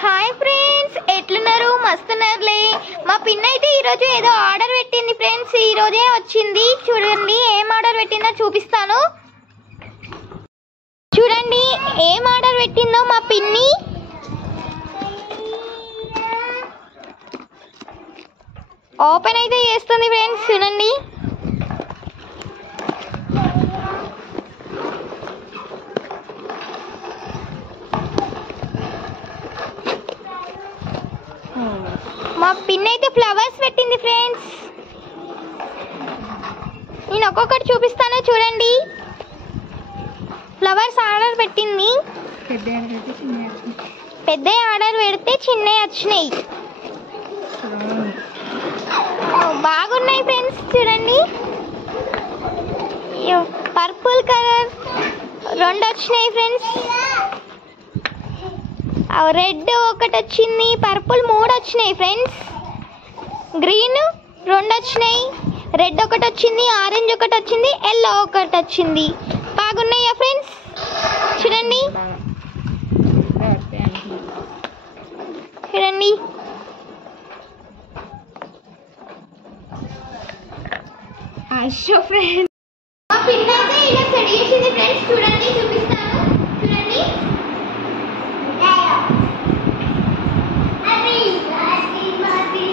Hi friends, ఎట్లున్నారు? మస్తున్నారులే. మా pin అయితే ఈరోజు ఏదో ఆర్డర్ పెట్టింది ఫ్రెండ్స్. ఈరోజే వచ్చింది. చూడండి ఏం ఆర్డర్ పెట్టిందో చూపిస్తాను. చూడండి ఏం ఆర్డర్ పెట్టిందో మా పిన్ని. ఓపెన్ అయితే చేస్తుంది ఫ్రెండ్స్. చూడండి మా పిన్ అయితే ఫ్లవర్స్ పెట్టింది ఫ్రెండ్స్. నేను ఒక్కొక్కటి చూపిస్తాను చూడండి. ఫ్లవర్స్ ఆర్డర్ పెట్టింది. పెద్ద ఆర్డర్ పెడితే చిన్నవి వచ్చినాయి. బాగున్నాయి ఫ్రెండ్స్. చూడండి పర్పుల్ కలర్ 2 వచ్చినాయి ఫ్రెండ్స్. రెడ్ ఒకటి వచ్చింది, పర్పుల్ 3 వచ్చినాయి ఫ్రెండ్స్. గ్రీన్ 2 వచ్చినాయి, రెడ్ ఒకటి వచ్చింది, ఆరెంజ్ ఒకటి వచ్చింది, ఎల్లో ఒకటి వచ్చింది. బాగున్నాయా ఫ్రెండ్స్? చూడండి చూడండి ఫ్రెండ్స్. మా పిన్ అయితే ఇలా సెట్ చేసింది ఫ్రెండ్స్. చూడండి చూపిస్తాను. చూడండి Happy birthday,